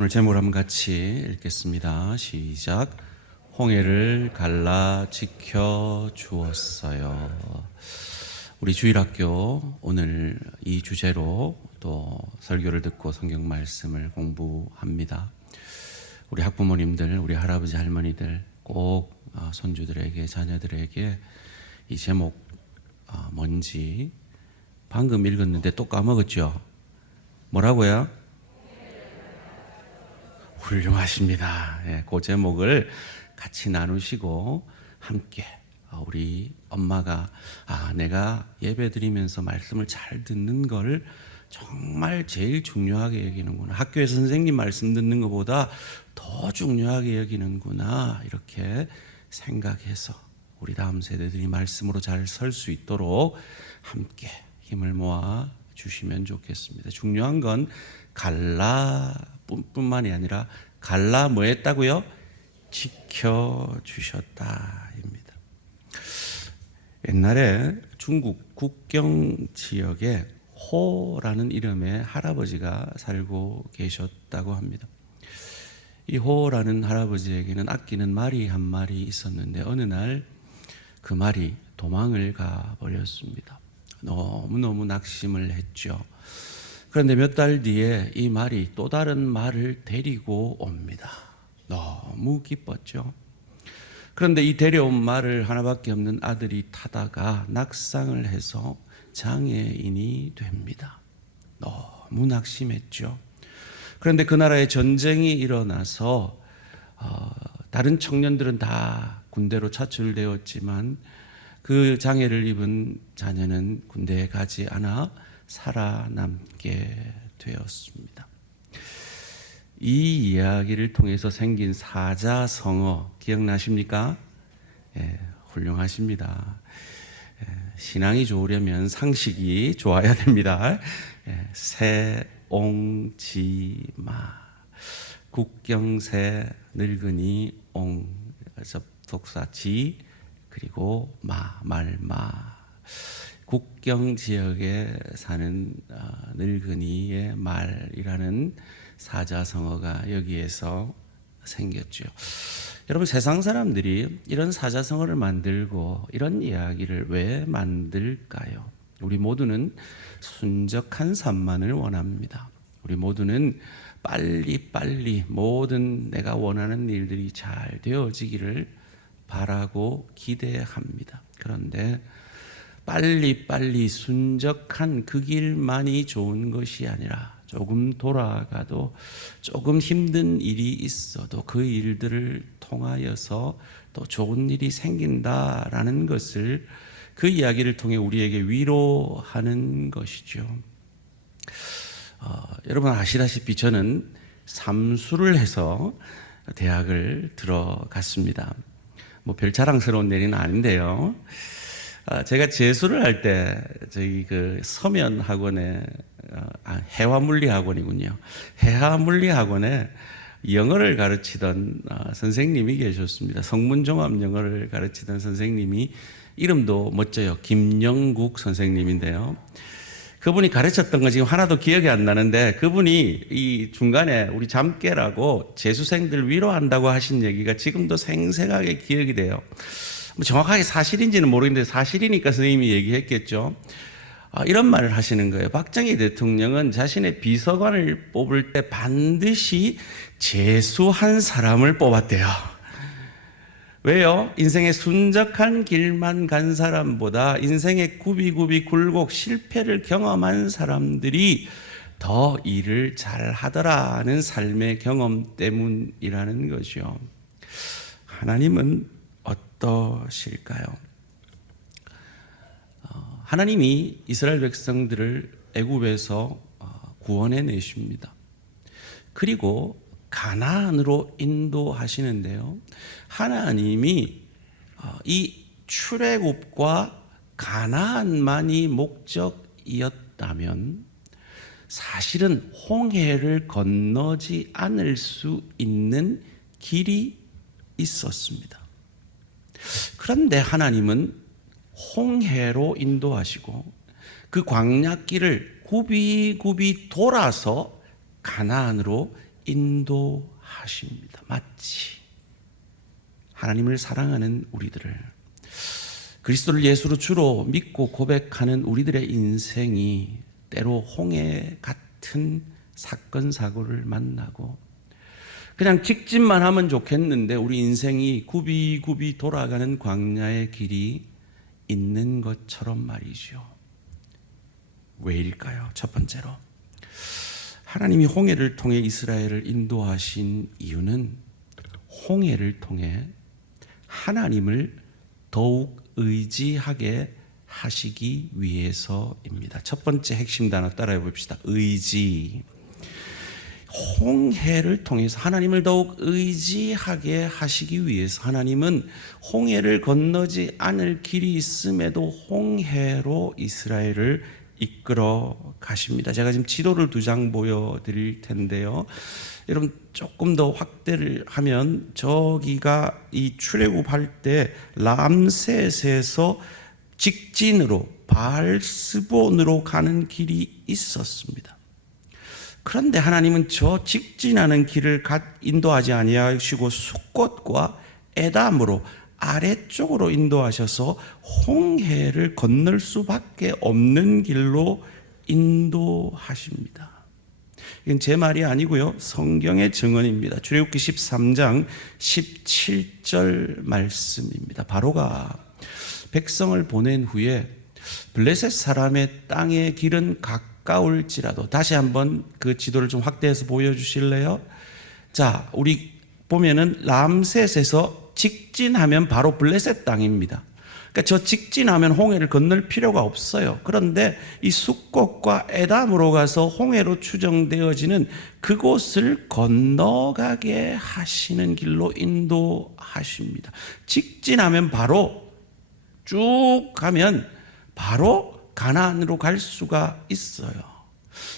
오늘 제목을 한번 같이 읽겠습니다. 시작. 홍해를 갈라 지켜 주었어요. 우리 주일학교 오늘 이 주제로 또 설교를 듣고 성경 말씀을 공부합니다. 우리 학부모님들, 우리 할아버지 할머니들 꼭 손주들에게, 자녀들에게 이 제목 뭔지 방금 읽었는데 또 까먹었죠? 뭐라고요? 훌륭하십니다. 예, 그 제목을 같이 나누시고 함께 우리 엄마가 내가 예배 드리면서 말씀을 잘 듣는 걸 정말 제일 중요하게 여기는구나. 학교에서 선생님 말씀 듣는 것보다 더 중요하게 여기는구나. 이렇게 생각해서 우리 다음 세대들이 말씀으로 잘 설 수 있도록 함께 힘을 모아 주시면 좋겠습니다. 중요한 건 갈라 뿐만이 아니라 갈라 뭐 했다고요? 지켜주셨다입니다. 옛날에 중국 국경 지역에 호라는 이름의 할아버지가 살고 계셨다고 합니다. 이 호라는 할아버지에게는 아끼는 말이 한 마리 있었는데 어느 날 그 말이 도망을 가버렸습니다. 너무너무 낙심을 했죠. 그런데 몇 달 뒤에 이 말이 또 다른 말을 데리고 옵니다. 너무 기뻤죠. 그런데 이 데려온 말을 하나밖에 없는 아들이 타다가 낙상을 해서 장애인이 됩니다. 너무 낙심했죠. 그런데 그 나라에 전쟁이 일어나서 다른 청년들은 다 군대로 차출되었지만 그 장애를 입은 자녀는 군대에 가지 않아 살아남게 되었습니다. 이 이야기를 통해서 생긴 사자성어 기억나십니까? 훌륭하십니다. 신앙이 좋으려면 상식이 좋아야 됩니다. 새옹지마, 국경새, 늙은이, 옹, 접속사지, 그리고 말마. 국경 지역에 사는 늙은이의 말이라는 사자성어가 여기에서 생겼죠. 여러분, 세상 사람들이 이런 사자성어를 만들고 이런 이야기를 왜 만들까요? 우리 모두는 순적한 삶만을 원합니다. 우리 모두는 빨리빨리 모든 내가 원하는 일들이 잘 되어지기를 바라고 기대합니다. 그런데 빨리빨리 순적한 그 길만이 좋은 것이 아니라 조금 돌아가도 조금 힘든 일이 있어도 그 일들을 통하여서 또 좋은 일이 생긴다라는 것을 그 이야기를 통해 우리에게 위로하는 것이죠. 여러분 아시다시피 저는 삼수를 해서 대학을 들어갔습니다. 뭐 별 자랑스러운 일은 아닌데요. 제가 재수를 할 때 저희 그 서면 학원에 해화물리 학원이군요. 해화물리 학원에 영어를 가르치던 선생님이 계셨습니다. 성문종합 영어를 가르치던 선생님이 이름도 멋져요. 김영국 선생님인데요. 그분이 가르쳤던 거 지금 하나도 기억이 안 나는데 그분이 이 중간에 우리 잠 깨라고 재수생들 위로한다고 하신 얘기가 지금도 생생하게 기억이 돼요. 정확하게 사실인지는 모르겠는데 사실이니까 선생님이 얘기했겠죠. 이런 말을 하시는 거예요. 박정희 대통령은 자신의 비서관을 뽑을 때 반드시 재수한 사람을 뽑았대요. 왜요? 인생의 순적한 길만 간 사람보다 인생의 굽이굽이 굴곡 실패를 경험한 사람들이 더 일을 잘 하더라는 삶의 경험 때문이라는 거죠. 하나님은 어떠실까요? 하나님이 이스라엘 백성들을 애굽에서 구원해 내십니다. 그리고 가나안으로 인도하시는데요. 하나님이 이 출애굽과 가나안만이 목적이었다면 사실은 홍해를 건너지 않을 수 있는 길이 있었습니다. 그런데 하나님은 홍해로 인도하시고 그 광야길을 굽이굽이 돌아서 가나안으로 인도하십니다. 마치 하나님을 사랑하는 우리들을, 그리스도를 예수로 주로 믿고 고백하는 우리들의 인생이 때로 홍해 같은 사건 사고를 만나고 그냥 직진만 하면 좋겠는데 우리 인생이 굽이굽이 돌아가는 광야의 길이 있는 것처럼 말이죠. 왜일까요? 첫 번째로, 하나님이 홍해를 통해 이스라엘을 인도하신 이유는 홍해를 통해 하나님을 더욱 의지하게 하시기 위해서입니다. 첫 번째 핵심 단어 따라해 봅시다. 의지. 홍해를 통해서 하나님을 더욱 의지하게 하시기 위해서 하나님은 홍해를 건너지 않을 길이 있음에도 홍해로 이스라엘을 이끌어 가십니다. 제가 지금 지도를 2장 보여드릴 텐데요. 여러분 조금 더 확대를 하면 저기가 이 출애굽할 때 람셋에서 직진으로 바알스본으로 가는 길이 있었습니다. 그런데 하나님은 저 직진하는 길을 인도하지 아니하시고 숫꽃과 에담으로 아래쪽으로 인도하셔서 홍해를 건널 수밖에 없는 길로 인도하십니다. 이건 제 말이 아니고요, 성경의 증언입니다. 출애굽기 13장 17절 말씀입니다. 바로가 백성을 보낸 후에 블레셋 사람의 땅의 길은 가까울지라도, 다시 한번 그 지도를 좀 확대해서 보여주실래요? 자, 우리 보면은 람셋에서 직진하면 바로 블레셋 땅입니다. 그러니까 저 직진하면 홍해를 건널 필요가 없어요. 그런데 이 숫꽃과 에담으로 가서 홍해로 추정되어지는 그곳을 건너가게 하시는 길로 인도하십니다. 직진하면 바로 쭉 가면 바로 가나안으로 갈 수가 있어요.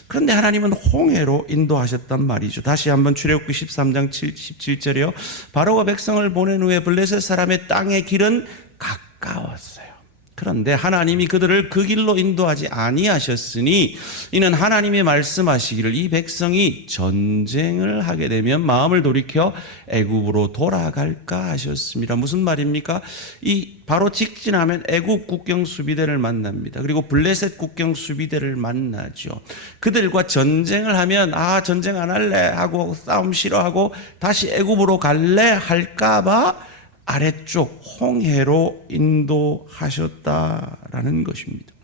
그런데 하나님은 홍해로 인도하셨단 말이죠. 다시 한번 출애굽기 13장 17절이요. 바로가 백성을 보낸 후에 블레셋 사람의 땅의 길은 가까웠어요. 그런데 하나님이 그들을 그 길로 인도하지 아니하셨으니 이는 하나님이 말씀하시기를 이 백성이 전쟁을 하게 되면 마음을 돌이켜 애굽으로 돌아갈까 하셨습니다. 무슨 말입니까? 이 바로 직진하면 애굽 국경 수비대를 만납니다. 그리고 블레셋 국경 수비대를 만나죠. 그들과 전쟁을 하면 전쟁 안 할래 하고 싸움 싫어하고 다시 애굽으로 갈래 할까봐 아래쪽 홍해로 인도하셨다라는 것입니다.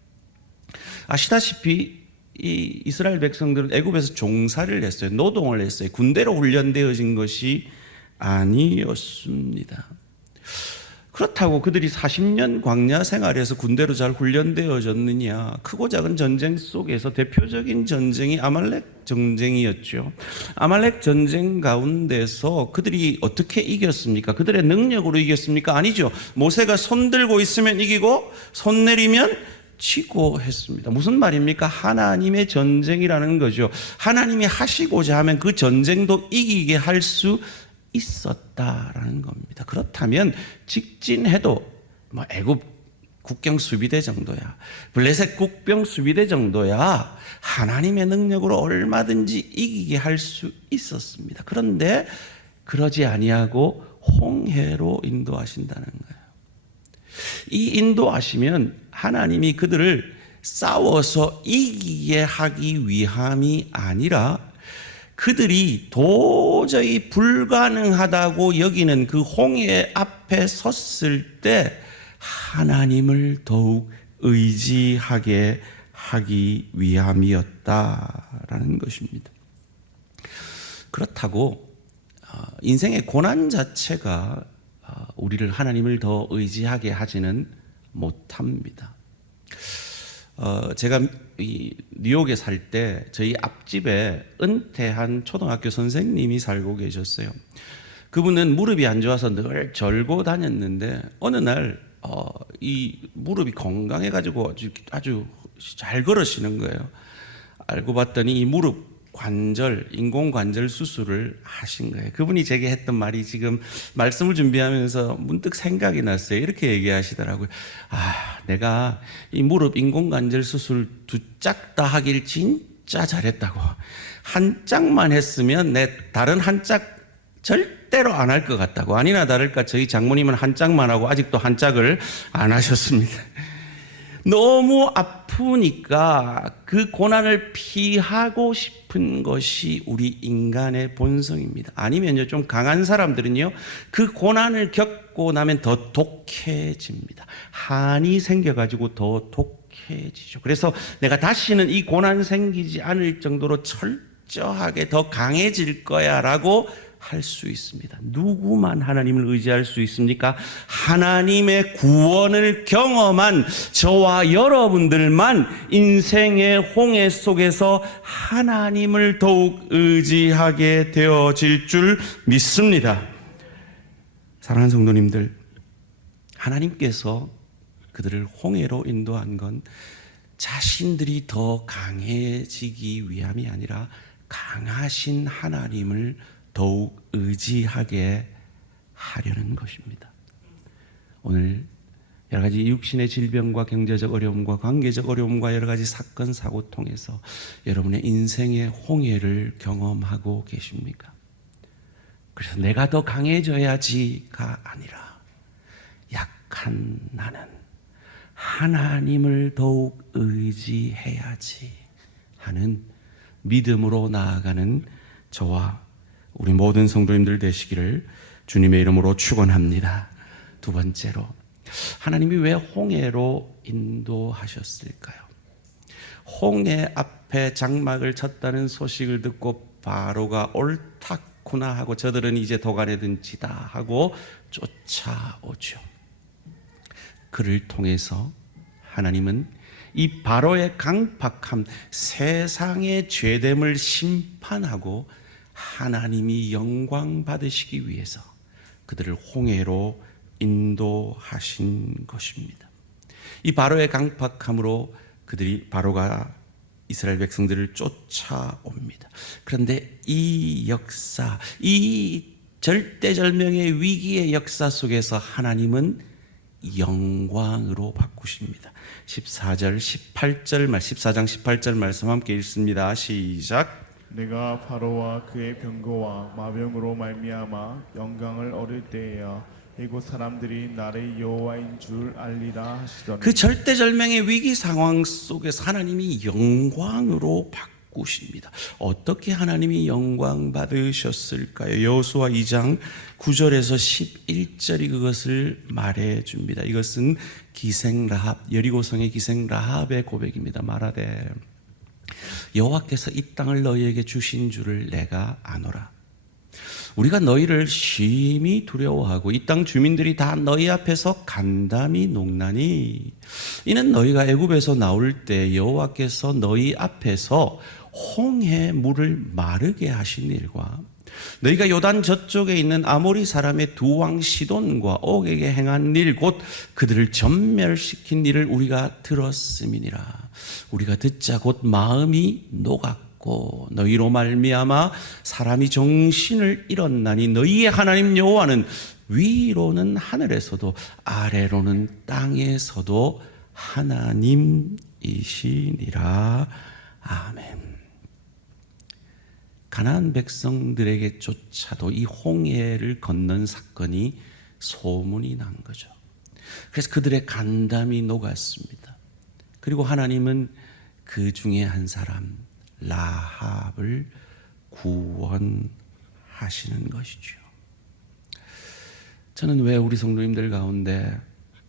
아시다시피 이 이스라엘 백성들은 애굽에서 종살이를 했어요. 노동을 했어요. 군대로 훈련되어진 것이 아니었습니다. 그렇다고 그들이 40년 광야 생활에서 군대로 잘 훈련되어졌느냐? 크고 작은 전쟁 속에서 대표적인 전쟁이 아말렉 전쟁이었죠. 아말렉 전쟁 가운데서 그들이 어떻게 이겼습니까? 그들의 능력으로 이겼습니까? 아니죠. 모세가 손 들고 있으면 이기고 손 내리면 치고 했습니다. 무슨 말입니까? 하나님의 전쟁이라는 거죠. 하나님이 하시고자 하면 그 전쟁도 이기게 할 수 있었다라는 겁니다. 그렇다면 직진해도 애굽 국경 수비대 정도야, 블레셋 국경 수비대 정도야 하나님의 능력으로 얼마든지 이기게 할 수 있었습니다. 그런데 그러지 아니하고 홍해로 인도하신다는 거예요. 이 인도하시면 하나님이 그들을 싸워서 이기게 하기 위함이 아니라 그들이 도저히 불가능하다고 여기는 그 홍해 앞에 섰을 때 하나님을 더욱 의지하게 하기 위함이었다라는 것입니다. 그렇다고 인생의 고난 자체가 우리를 하나님을 더 의지하게 하지는 못합니다. 제가 이 뉴욕에 살 때 저희 앞집에 은퇴한 초등학교 선생님이 살고 계셨어요. 그분은 무릎이 안 좋아서 늘 절고 다녔는데 어느 날 이 무릎이 건강해가지고 아주 잘 걸으시는 거예요. 알고 봤더니 이 무릎 관절, 인공관절 수술을 하신 거예요. 그분이 제게 했던 말이 지금 말씀을 준비하면서 문득 생각이 났어요. 이렇게 얘기하시더라고요. 내가 이 무릎 인공관절 수술 2짝 다 하길 진짜 진짜 잘했다고. 한 짝만 했으면 내 다른 한 짝 절대로 안 할 것 같다고. 아니나 다를까 저희 장모님은 한 짝만 하고 아직도 한 짝을 안 하셨습니다. 너무 아프니까 그 고난을 피하고 싶은 것이 우리 인간의 본성입니다. 아니면요, 좀 강한 사람들은요, 그 고난을 겪고 나면 더 독해집니다. 한이 생겨가지고 더 독해지죠. 그래서 내가 다시는 이 고난 생기지 않을 정도로 철저하게 더 강해질 거야 라고 할 수 있습니다. 누구만 하나님을 의지할 수 있습니까? 하나님의 구원을 경험한 저와 여러분들만 인생의 홍해 속에서 하나님을 더욱 의지하게 되어질 줄 믿습니다. 사랑하는 성도님들, 하나님께서 그들을 홍해로 인도한 건 자신들이 더 강해지기 위함이 아니라 강하신 하나님을 더욱 의지하게 하려는 것입니다. 오늘 여러 가지 육신의 질병과 경제적 어려움과 관계적 어려움과 여러 가지 사건 사고 통해서 여러분의 인생의 홍해를 경험하고 계십니까? 그래서 내가 더 강해져야지가 아니라 약한 나는 하나님을 더욱 의지해야지 하는 믿음으로 나아가는 저와 우리 모든 성도님들 되시기를 주님의 이름으로 축원합니다. 두 번째로, 하나님이 왜 홍해로 인도하셨을까요? 홍해 앞에 장막을 쳤다는 소식을 듣고 바로가 옳다구나 하고 저들은 이제 도간에 든지다 하고 쫓아오죠. 그를 통해서 하나님은 이 바로의 강팍함, 세상의 죄됨을 심판하고 하나님이 영광 받으시기 위해서 그들을 홍해로 인도하신 것입니다. 이 바로의 강팍함으로 바로가 이스라엘 백성들을 쫓아옵니다. 그런데 이 역사, 이 절대절명의 위기의 역사 속에서 하나님은 영광으로 바꾸십니다. 14장 18절 말씀 함께 읽습니다. 시작. 내가 바로와 그의 병거와 마병으로 말미암아 영광을 얻을 때에야 이곳 사람들이 나를 여호와인 줄 알리라 하시더니, 그 절대절명의 위기 상황 속에서 하나님이 영광으로 바꾸십니다. 어떻게 하나님이 영광 받으셨을까요? 여호수아 2장 9절에서 11절이 그것을 말해 줍니다. 이것은 기생라합, 여리고성의 기생라합의 고백입니다. 말하되 여호와께서 이 땅을 너희에게 주신 줄을 내가 아노라. 우리가 너희를 심히 두려워하고 이 땅 주민들이 다 너희 앞에서 간담이 녹나니 이는 너희가 애굽에서 나올 때 여호와께서 너희 앞에서 홍해 물을 마르게 하신 일과 너희가 요단 저쪽에 있는 아모리 사람의 두 왕 시돈과 옥에게 행한 일 곧 그들을 전멸시킨 일을 우리가 들었음이니라. 우리가 듣자 곧 마음이 녹았고 너희로 말미암아 사람이 정신을 잃었나니 너희의 하나님 여호와는 위로는 하늘에서도 아래로는 땅에서도 하나님이시니라. 아멘. 가나안 백성들에게조차도 이 홍해를 건넌 사건이 소문이 난 거죠. 그래서 그들의 간담이 녹았습니다. 그리고 하나님은 그 중에 한 사람 라합을 구원하시는 것이죠. 저는 왜 우리 성도님들 가운데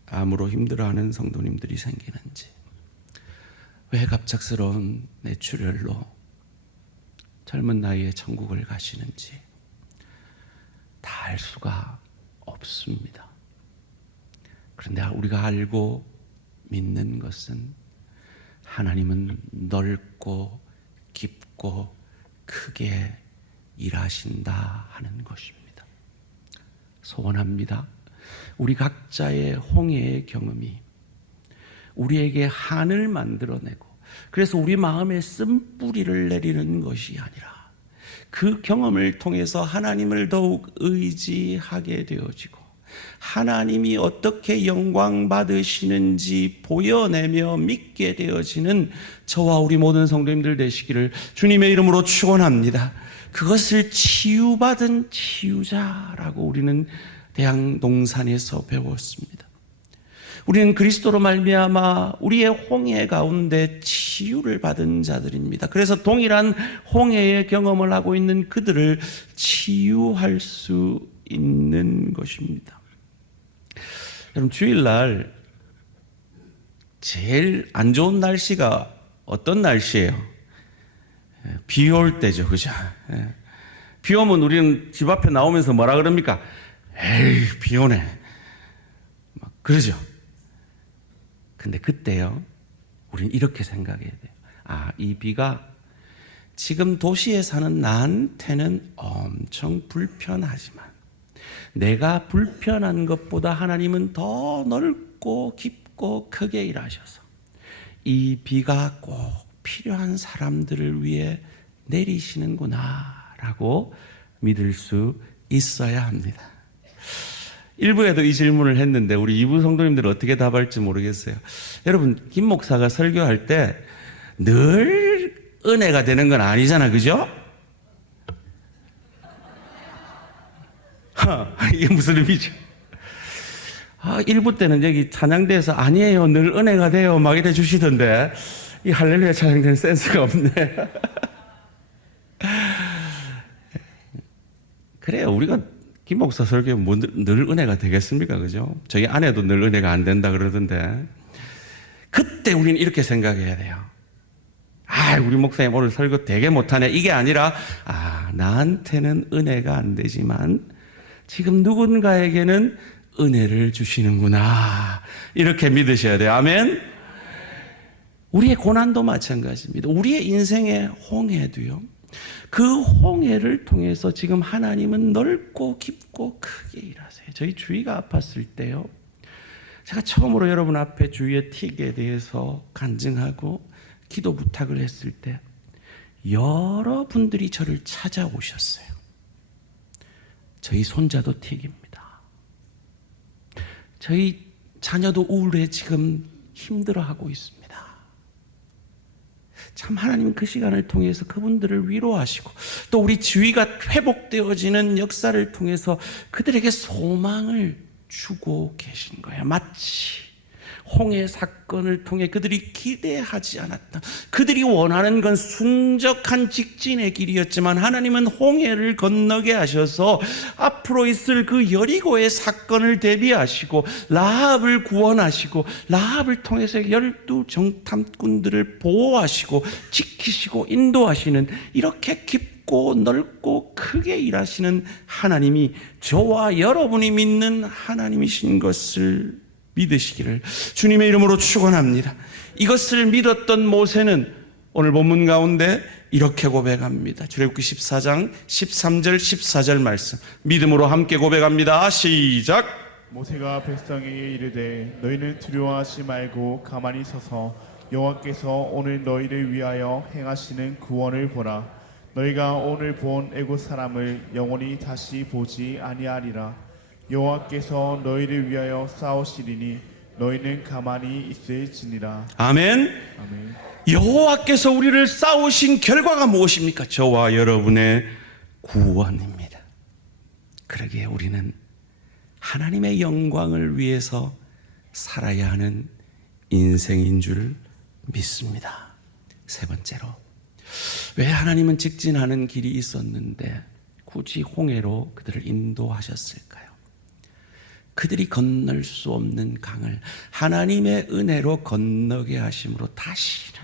암으로 힘들어하는 성도님들이 생기는지, 왜 갑작스러운 뇌출혈로 젊은 나이에 천국을 가시는지 다 알 수가 없습니다. 그런데 우리가 알고 믿는 것은 하나님은 넓고 깊고 크게 일하신다 하는 것입니다. 소원합니다. 우리 각자의 홍해의 경험이 우리에게 한을 만들어내고 그래서 우리 마음에 쓴뿌리를 내리는 것이 아니라 그 경험을 통해서 하나님을 더욱 의지하게 되어지고 하나님이 어떻게 영광 받으시는지 보여내며 믿게 되어지는 저와 우리 모든 성도님들 되시기를 주님의 이름으로 축원합니다. 그것을 치유받은 치유자라고 우리는 대학농산에서 배웠습니다. 우리는 그리스도로 말미암아 우리의 홍해 가운데 치유를 받은 자들입니다. 그래서 동일한 홍해의 경험을 하고 있는 그들을 치유할 수 있는 것입니다. 여러분, 주일날 제일 안 좋은 날씨가 어떤 날씨예요? 비 올 때죠, 그죠? 비 오면 우리는 집 앞에 나오면서 뭐라 그럽니까? 에이, 비 오네. 막 그러죠. 근데 그때요, 우리는 이렇게 생각해야 돼요. 아, 이 비가 지금 도시에 사는 나한테는 엄청 불편하지만 내가 불편한 것보다 하나님은 더 넓고 깊고 크게 일하셔서 이 비가 꼭 필요한 사람들을 위해 내리시는구나 라고 믿을 수 있어야 합니다. 1부에도 이 질문을 했는데 우리 2부 성도님들은 어떻게 답할지 모르겠어요. 여러분, 김 목사가 설교할 때 늘 은혜가 되는 건 아니잖아, 그죠? 이게 무슨 의미죠? 1부 때는 여기 찬양대에서 아니에요, 늘 은혜가 돼요 막 이래 주시던데 이 할렐루야 찬양대는 센스가 없네. 그래요, 우리가 김 목사 설교에 뭐 늘 은혜가 되겠습니까? 그죠? 저희 아내도 늘 은혜가 안 된다 그러던데, 그때 우리는 이렇게 생각해야 돼요. 우리 목사님 오늘 설교 되게 못하네. 이게 아니라, 나한테는 은혜가 안 되지만 지금 누군가에게는 은혜를 주시는구나. 이렇게 믿으셔야 돼요. 아멘? 우리의 고난도 마찬가지입니다. 우리의 인생의 홍해도요, 그 홍해를 통해서 지금 하나님은 넓고 깊고 크게 일하세요. 저희 주위가 아팠을 때요, 제가 처음으로 여러분 앞에 주위의 틱에 대해서 간증하고 기도 부탁을 했을 때 여러분들이 저를 찾아오셨어요. 저희 손자도 틱입니다. 저희 자녀도 우울해 지금 힘들어하고 있습니다. 참 하나님은 그 시간을 통해서 그분들을 위로하시고 또 우리 지위가 회복되어지는 역사를 통해서 그들에게 소망을 주고 계신 거예요. 마치 홍해 사건을 통해 그들이 기대하지 않았다, 그들이 원하는 건 순적한 직진의 길이었지만 하나님은 홍해를 건너게 하셔서 앞으로 있을 그 여리고의 사건을 대비하시고 라합을 구원하시고 라합을 통해서 12 정탐꾼들을 보호하시고 지키시고 인도하시는, 이렇게 깊고 넓고 크게 일하시는 하나님이 저와 여러분이 믿는 하나님이신 것을 믿으시기를 주님의 이름으로 축원합니다. 이것을 믿었던 모세는 오늘 본문 가운데 이렇게 고백합니다. 출애굽기 14장 13절 14절 말씀 믿음으로 함께 고백합니다. 시작. 모세가 백성에게 이르되 너희는 두려워하지 말고 가만히 서서 여호와께서 오늘 너희를 위하여 행하시는 구원을 보라. 너희가 오늘 본 애굽 사람을 영원히 다시 보지 아니하리라. 여호와께서 너희를 위하여 싸우시리니 너희는 가만히 있을지니라. 아멘. 아멘. 여호와께서 우리를 싸우신 결과가 무엇입니까? 저와 여러분의 구원입니다. 그러기에 우리는 하나님의 영광을 위해서 살아야 하는 인생인 줄 믿습니다. 세 번째로, 왜 하나님은 직진하는 길이 있었는데 굳이 홍해로 그들을 인도하셨을까요? 그들이 건널 수 없는 강을 하나님의 은혜로 건너게 하심으로 다시는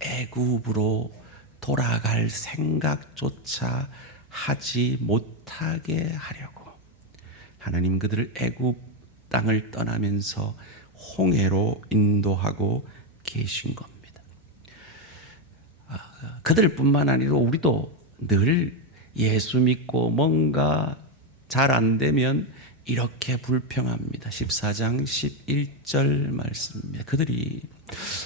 애굽으로 돌아갈 생각조차 하지 못하게 하려고 하나님 그들을 애굽 땅을 떠나면서 홍해로 인도하고 계신 겁니다. 그들뿐만 아니라 우리도 늘 예수 믿고 뭔가 잘 안 되면 이렇게 불평합니다. 14장 11절 말씀입니다. 그들이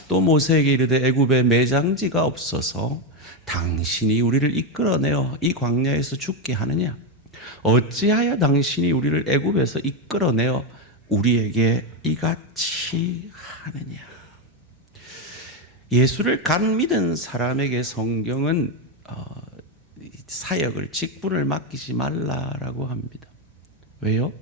또 모세에게 이르되 애굽에 매장지가 없어서 당신이 우리를 이끌어내어 이 광야에서 죽게 하느냐? 어찌하여 당신이 우리를 애굽에서 이끌어내어 우리에게 이같이 하느냐. 예수를 간 믿은 사람에게 성경은 사역을, 직분을 맡기지 말라라고 합니다. 왜요?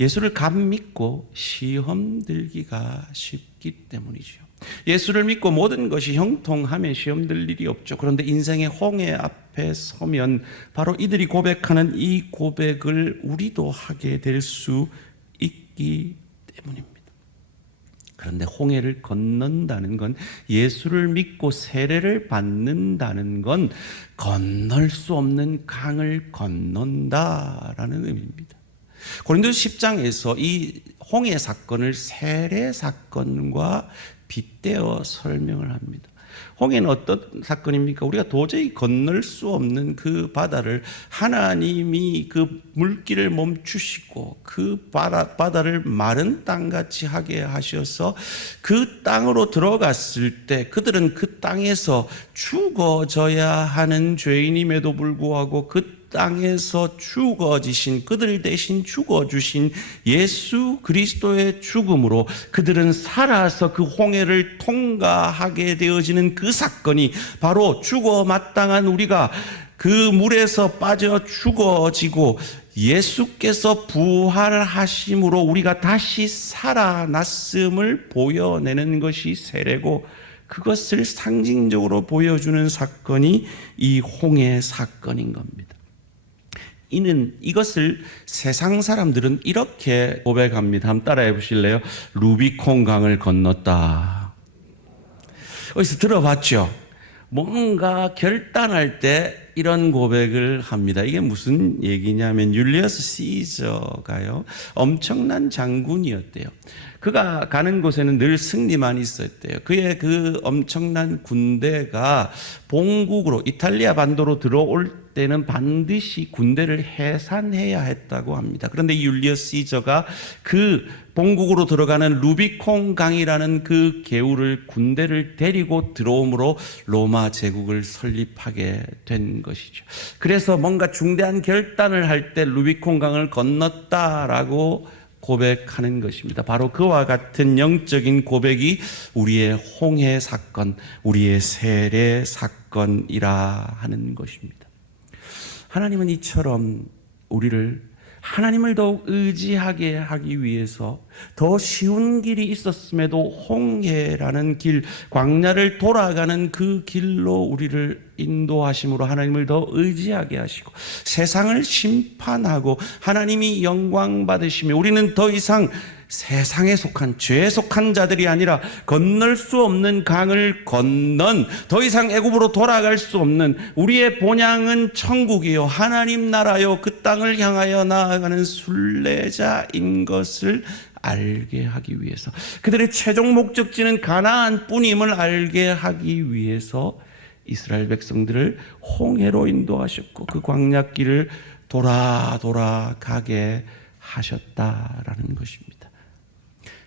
예수를 간 믿고 시험 들기가 쉽기 때문이죠. 예수를 믿고 모든 것이 형통하면 시험 들 일이 없죠. 그런데 인생의 홍해 앞에 서면 바로 이들이 고백하는 이 고백을 우리도 하게 될 수 있기 때문입니다. 그런데 홍해를 건넌다는 건, 예수를 믿고 세례를 받는다는 건 건널 수 없는 강을 건넌다라는 의미입니다. 고린도서 10장에서 이 홍해 사건을 세례 사건과 빗대어 설명을 합니다. 홍해는 어떤 사건입니까? 우리가 도저히 건널 수 없는 그 바다를 하나님이 그 물길을 멈추시고 그 바다를 마른 땅같이 하게 하셔서 그 땅으로 들어갔을 때 그들은 그 땅에서 죽어져야 하는 죄인임에도 불구하고 그 땅에서 죽어지신, 그들 대신 죽어주신 예수 그리스도의 죽음으로 그들은 살아서 그 홍해를 통과하게 되어지는 그 사건이 바로 죽어 마땅한 우리가 그 물에서 빠져 죽어지고 예수께서 부활하심으로 우리가 다시 살아났음을 보여내는 것이 세례고, 그것을 상징적으로 보여주는 사건이 이 홍해 사건인 겁니다. 이것을 세상 사람들은 이렇게 고백합니다. 한번 따라해 보실래요? 루비콘 강을 건넜다. 어디서 들어봤죠? 뭔가 결단할 때 이런 고백을 합니다. 이게 무슨 얘기냐면, 율리어스 시저가요, 엄청난 장군이었대요. 그가 가는 곳에는 늘 승리만 있었대요. 그의 그 엄청난 군대가 본국으로 이탈리아 반도로 들어올 때는 반드시 군대를 해산해야 했다고 합니다. 그런데 율리어스 시저가 그 본국으로 들어가는 루비콘 강이라는 그 개울을 군대를 데리고 들어옴으로 로마 제국을 설립하게 된 것이죠. 그래서 뭔가 중대한 결단을 할 때 루비콘 강을 건넜다라고 고백하는 것입니다. 바로 그와 같은 영적인 고백이 우리의 홍해 사건, 우리의 세례 사건이라 하는 것입니다. 하나님은 이처럼 우리를 하나님을 더욱 의지하게 하기 위해서 더 쉬운 길이 있었음에도 홍해라는 길, 광야를 돌아가는 그 길로 우리를 인도하심으로 하나님을 더 의지하게 하시고 세상을 심판하고 하나님이 영광 받으시며 우리는 더 이상 세상에 속한, 죄에 속한 자들이 아니라 건널 수 없는 강을 건넌, 더 이상 애굽으로 돌아갈 수 없는, 우리의 본향은 천국이요 하나님 나라요 그 땅을 향하여 나아가는 순례자인 것을 알게 하기 위해서, 그들의 최종 목적지는 가나안 뿐임을 알게 하기 위해서 이스라엘 백성들을 홍해로 인도하셨고 그 광야길을 돌아가게 하셨다라는 것입니다.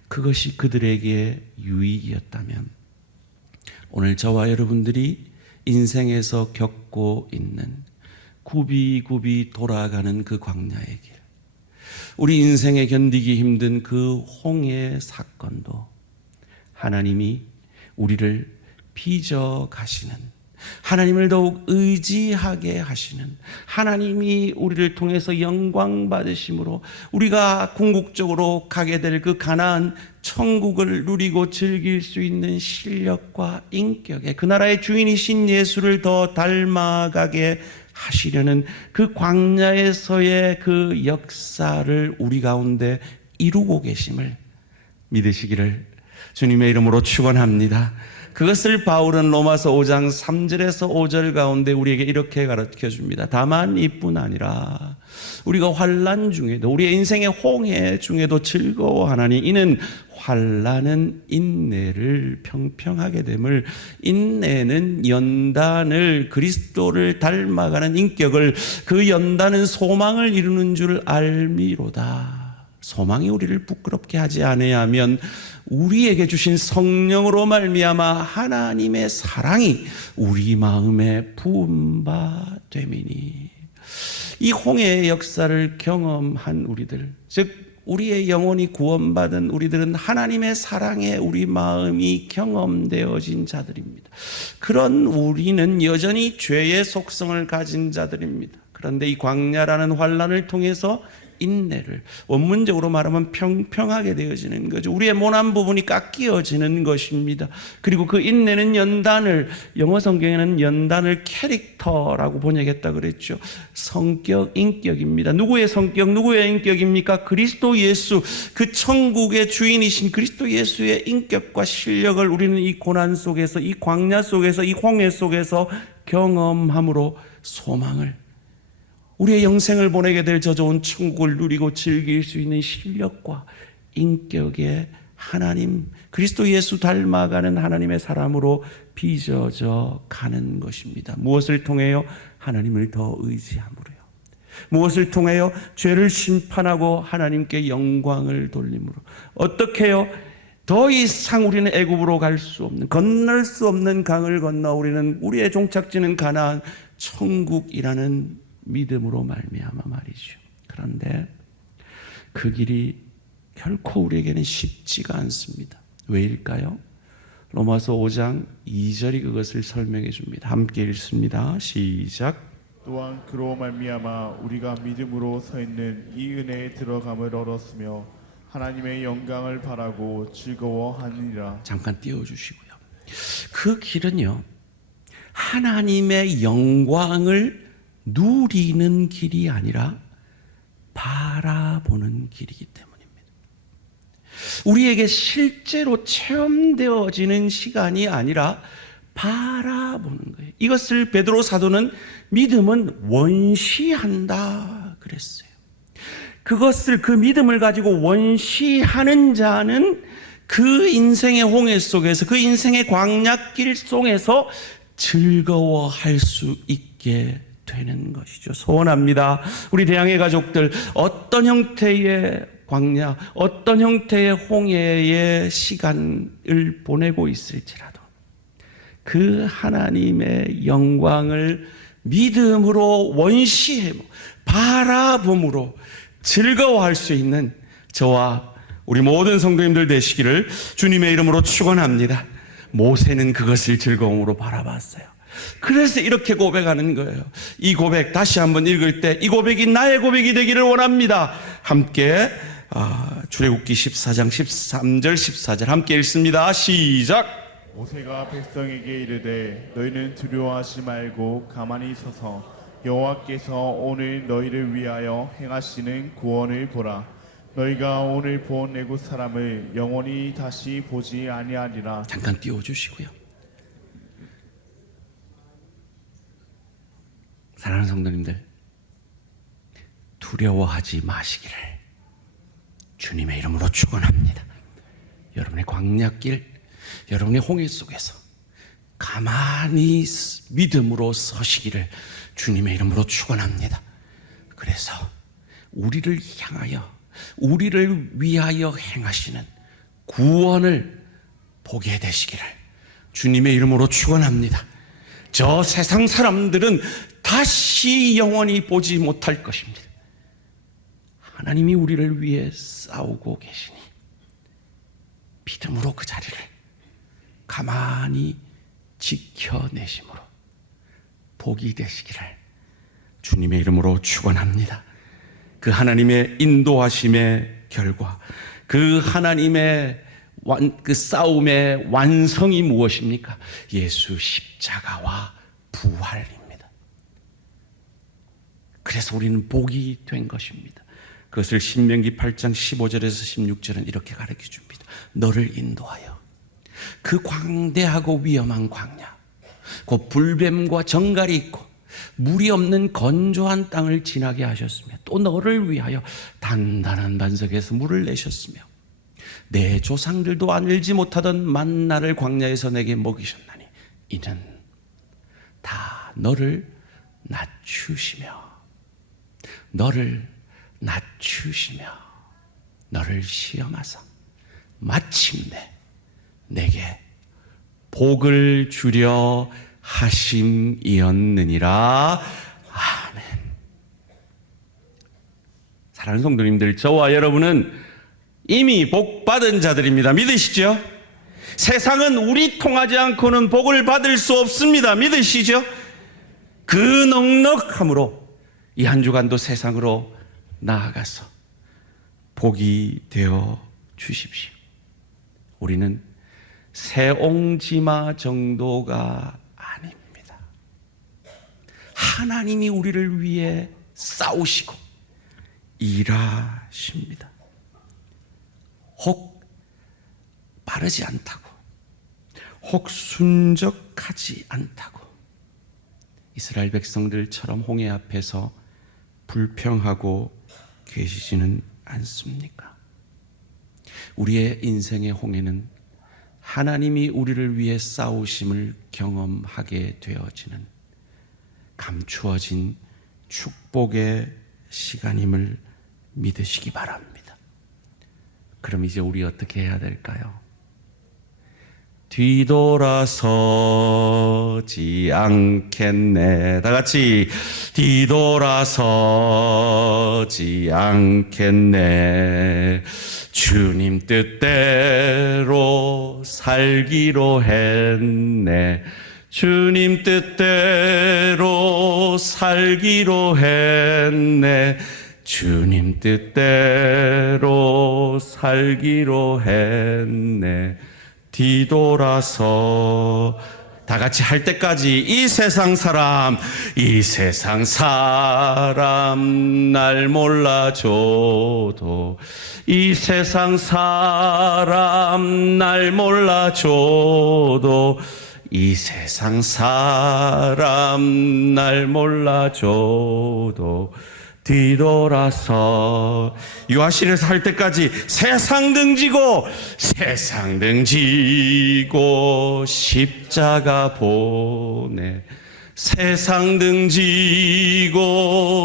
그것이 그들에게 유익이었다면 오늘 저와 여러분들이 인생에서 겪고 있는 굽이굽이 돌아가는 그 광야의 길, 우리 인생에 견디기 힘든 그 홍해 사건도 하나님이 우리를 빚어 가시는, 하나님을 더욱 의지하게 하시는, 하나님이 우리를 통해서 영광 받으심으로 우리가 궁극적으로 가게 될 그 가나안 천국을 누리고 즐길 수 있는 실력과 인격에 그 나라의 주인이신 예수를 더 닮아가게 하시려는 그 광야에서의 그 역사를 우리 가운데 이루고 계심을 믿으시기를 주님의 이름으로 축원합니다. 그것을 바울은 로마서 5장 3절에서 5절 가운데 우리에게 이렇게 가르쳐 줍니다. 다만 이뿐 아니라 우리가 환난 중에도, 우리의 인생의 홍해 중에도 즐거워하나니 이는 환난은 인내를 평평하게 됨을, 인내는 연단을, 그리스도를 닮아가는 인격을, 그 연단은 소망을 이루는 줄 알미로다. 소망이 우리를 부끄럽게 하지 아니하면 우리에게 주신 성령으로 말미암아 하나님의 사랑이 우리 마음에 부은 바 됨이니. 이 홍해의 역사를 경험한 우리들, 즉 우리의 영혼이 구원받은 우리들은 하나님의 사랑에 우리 마음이 경험되어진 자들입니다. 그런 우리는 여전히 죄의 속성을 가진 자들입니다. 그런데 이 광야라는 환난을 통해서 인내를, 원문적으로 말하면 평평하게 되어지는 거죠. 우리의 모난 부분이 깎여지는 것입니다. 그리고 그 인내는 연단을, 영어 성경에는 연단을 캐릭터라고 번역했다 그랬죠. 성격, 인격입니다. 누구의 성격, 누구의 인격입니까? 그리스도 예수, 그 천국의 주인이신 그리스도 예수의 인격과 실력을 우리는 이 고난 속에서, 이 광야 속에서, 이 홍해 속에서 경험함으로 소망을, 우리의 영생을 보내게 될 저 좋은 천국을 누리고 즐길 수 있는 실력과 인격의 하나님, 그리스도 예수 닮아가는 하나님의 사람으로 빚어져 가는 것입니다. 무엇을 통해요? 하나님을 더 의지함으로요. 무엇을 통해요? 죄를 심판하고 하나님께 영광을 돌림으로. 어떻게 해요? 더 이상 우리는 애굽으로 갈 수 없는, 건널 수 없는 강을 건너 우리는, 우리의 종착지는 가나안, 천국이라는 믿음으로 말미암아 말이죠. 그런데 그 길이 결코 우리에게는 쉽지가 않습니다. 왜일까요? 로마서 5장 2절이 그것을 설명해 줍니다. 함께 읽습니다. 시작. 또한 그로 말미암아 우리가 믿음으로 서 있는 이 은혜에 들어감을 얻었으며 하나님의 영광을 바라고 즐거워하느니라. 잠깐 띄워주시고요. 그 길은요, 하나님의 영광을 누리는 길이 아니라 바라보는 길이기 때문입니다. 우리에게 실제로 체험되어지는 시간이 아니라 바라보는 거예요. 이것을 베드로 사도는 믿음은 원시한다 그랬어요. 그것을, 그 믿음을 가지고 원시하는 자는 그 인생의 홍해 속에서, 그 인생의 광야길 속에서 즐거워할 수 있게 되는 것이죠. 소원합니다. 우리 대양의 가족들, 어떤 형태의 광야, 어떤 형태의 홍해의 시간을 보내고 있을지라도 그 하나님의 영광을 믿음으로 원시해 바라봄으로 즐거워할 수 있는 저와 우리 모든 성도님들 되시기를 주님의 이름으로 축원합니다. 모세는 그것을 즐거움으로 바라봤어요. 그래서 이렇게 고백하는 거예요. 이 고백 다시 한번 읽을 때 이 고백이 나의 고백이 되기를 원합니다. 함께 출애굽기 14장 13절 14절 함께 읽습니다. 시작. 모세가 백성에게 이르되 너희는 두려워하지 말고 가만히 서서 여호와께서 오늘 너희를 위하여 행하시는 구원을 보라. 너희가 오늘 본 애굽 사람을 영원히 다시 보지 아니하리라. 잠깐 띄워주시고요. 사랑하는 성도님들, 두려워하지 마시기를 주님의 이름으로 축원합니다. 여러분의 광야길, 여러분의 홍해 속에서 가만히 믿음으로 서시기를 주님의 이름으로 축원합니다. 그래서 우리를 향하여, 우리를 위하여 행하시는 구원을 보게 되시기를 주님의 이름으로 축원합니다. 저 세상 사람들은 다시 영원히 보지 못할 것입니다. 하나님이 우리를 위해 싸우고 계시니 믿음으로 그 자리를 가만히 지켜내심으로 복이 되시기를 주님의 이름으로 축원합니다. 그 하나님의 인도하심의 결과, 그 하나님의 그 싸움의 완성이 무엇입니까? 예수 십자가와 부활입니다. 그래서 우리는 복이 된 것입니다. 그것을 신명기 8장 15절에서 16절은 이렇게 가르쳐 줍니다. 너를 인도하여 그 광대하고 위험한 광야, 곧 불뱀과 정갈이 있고 물이 없는 건조한 땅을 지나게 하셨으며, 또 너를 위하여 단단한 반석에서 물을 내셨으며, 내 조상들도 알지 못하던 만나를 광야에서 내게 먹이셨나니 이는 다 너를 낮추시며 너를 시험하사 마침내 내게 복을 주려 하심이었느니라. 아멘. 사랑하는 성도님들, 저와 여러분은 이미 복 받은 자들입니다. 믿으시죠? 세상은 우리 통하지 않고는 복을 받을 수 없습니다. 믿으시죠? 그 넉넉함으로 이 한 주간도 세상으로 나아가서 복이 되어 주십시오. 우리는 새옹지마 정도가 아닙니다. 하나님이 우리를 위해 싸우시고 일하십니다. 혹 빠르지 않다고, 혹 순적하지 않다고 이스라엘 백성들처럼 홍해 앞에서 불평하고 계시지는 않습니까? 우리의 인생의 홍해는 하나님이 우리를 위해 싸우심을 경험하게 되어지는 감추어진 축복의 시간임을 믿으시기 바랍니다. 그럼 이제 우리 어떻게 해야 될까요? 뒤돌아서지 않겠네. 다 같이 뒤돌아서지 않겠네. 주님 뜻대로 살기로 했네. 주님 뜻대로 살기로 했네. 주님 뜻대로 살기로 했네. 뒤돌아서 다 같이 할 때까지 이 세상 사람 날 몰라줘도 이 세상 사람 날 몰라줘도 이 세상 사람 날 몰라줘도 뒤돌아서 유아실에서 할 때까지 세상 등지고 십자가 보내. 세상 등지고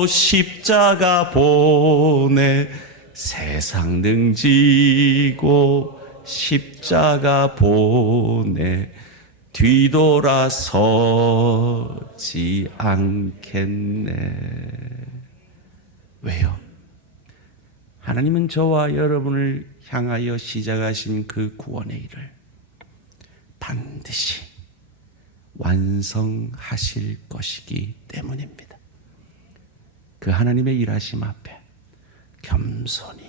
십자가 보내. 세상 등지고 십자가 보내. 뒤돌아서지 않겠네. 왜요? 하나님은 저와 여러분을 향하여 시작하신 그 구원의 일을 반드시 완성하실 것이기 때문입니다. 그 하나님의 일하심 앞에 겸손히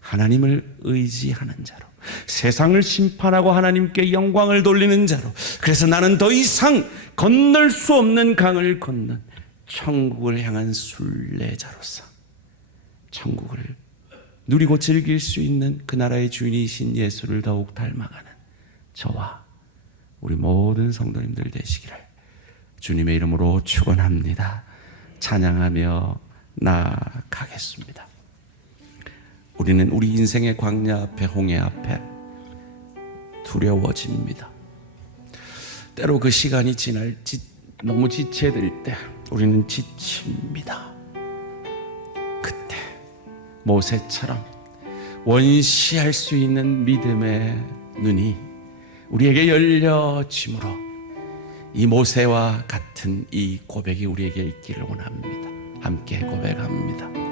하나님을 의지하는 자로, 세상을 심판하고 하나님께 영광을 돌리는 자로, 그래서 나는 더 이상 건널 수 없는 강을 건넌 천국을 향한 순례자로서 천국을 누리고 즐길 수 있는 그 나라의 주인이신 예수를 더욱 닮아가는 저와 우리 모든 성도님들 되시기를 주님의 이름으로 축원합니다. 찬양하며 나아가겠습니다. 우리는 우리 인생의 광야 앞에, 홍해 앞에 두려워집니다. 때로 그 시간이 너무 지체될 때 우리는 지칩니다. 그때 모세처럼 원시할 수 있는 믿음의 눈이 우리에게 열려짐으로 이 모세와 같은 이 고백이 우리에게 있기를 원합니다. 함께 고백합니다.